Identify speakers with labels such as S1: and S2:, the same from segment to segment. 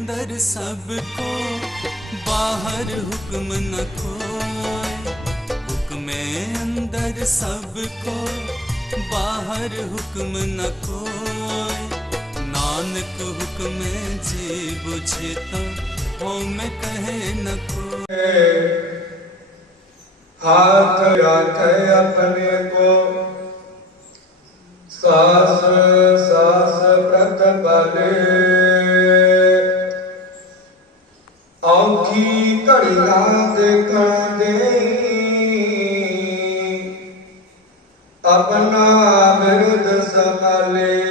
S1: सबको बाहर हुक्म न खोए। हुक्म अंदर सबको बाहर हुक्म न खोए। नानक हुक्म जी बुझे तो हो मैं कहे न कोई
S2: हाथ हाथ अपने को सास ਆਪਣਾ ਬਿਰਦ ਸੰਭਾਲੇ।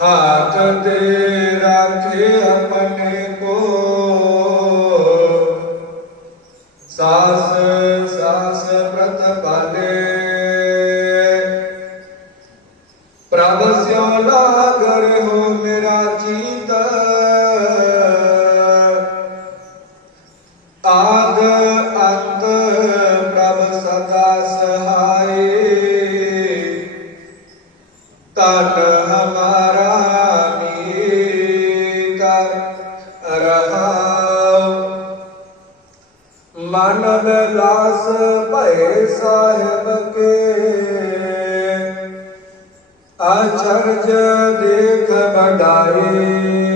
S2: ਹਾਥ ਤੇ ਰੱਖੇ ਆਪਣੇ ਕੋ ਆਦ ਅੰਤ ਪ੍ਰਭ ਸਦਾ ਸਹਾਈ। ਤਟ ਹਮਾਰਾ ਮੀਤ ਰਹਾਉ। ਮਨ ਬਿਲਾਸ ਭਏ ਸਾਹਿਬ ਕੇ। ਅਚਰਜ ਦੇਖ ਬਡਾਈ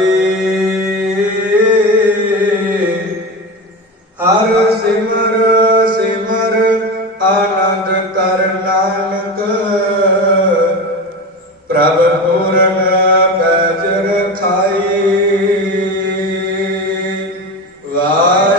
S2: ਨਾਨਕ ਕਰ ਨਾਨਕ ਪ੍ਰਭ ਪੂਰਨ ਪੈਜਰ ਖਾਈ। ਵਾਹ